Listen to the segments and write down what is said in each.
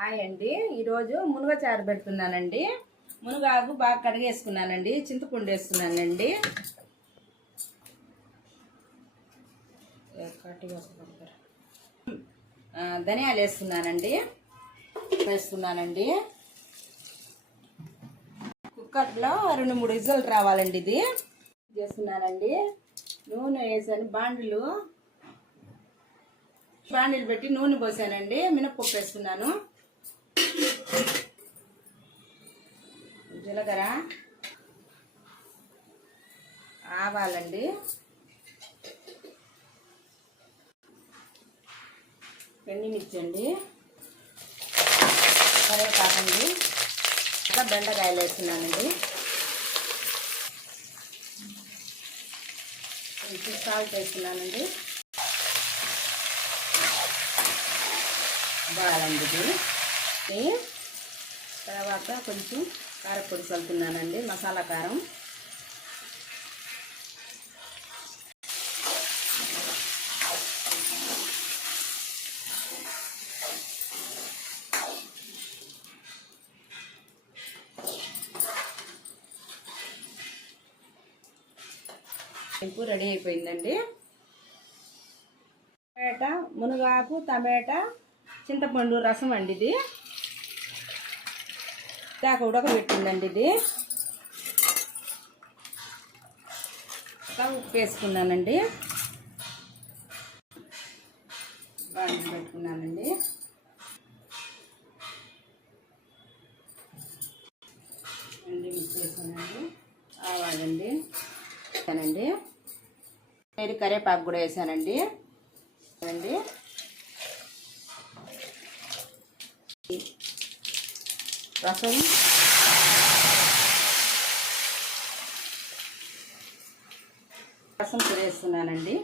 Hi అండి. ఈరోజు మునగ చారు పెడుతున్నానండి. మునగాకు బాగా కడిగేసుకున్నానండి, చింతపండు వేసుకున్నానండి, ధనియాలు వేసుకున్నానండి, కుక్కర్లో 2-3 విజిల్ రావాలండి. ఇది చేస్తున్నానండి. నూనె వేసాను, బాండిలు పెట్టి నూనె పోసానండి. మినప్పప్పు వేసుకున్నాను, జీలకర్ర, ఆవాలండి, ఎండుమిర్చి అండి, కరివేపాకండి, ఇంకా బెండకాయలు వేస్తున్నానండి, కొంచెం సాల్ట్ వేస్తున్నానండి, బాగాలండి. ఇది తర్వాత కొంచెం కారపొడి చల్లుతున్నానండి, మసాలా కారం, ఇంపు రెడీ అయిపోయిందండి. టమాటా, మునగాకు, టమాటా, చింతపండు రసం అండి. ఇది దాకా ఉడకబెట్టిందండి. ఇది ఉప్పు వేసుకున్నానండి, బాగా పెట్టుకున్నానండి, మిక్స్ వేసానండి, ఆవాలండి వేసానండి, కరివేపాకు కూడా వేసానండి అండి, రసం, కూడా వేస్తున్నానండి.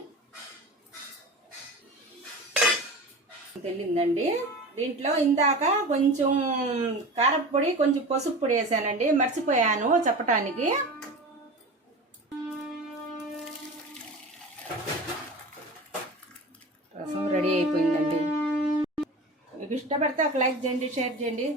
తెలిందండి. దీంట్లో ఇందాక కొంచెం కారపొడి, కొంచెం పసుపు పొడి వేసానండి, మర్చిపోయాను చెప్పటానికి. రసం రెడీ అయిపోయిందండి. మీకు ఇష్టపడితే ఒక లైక్ చేయండి, షేర్ చేయండి.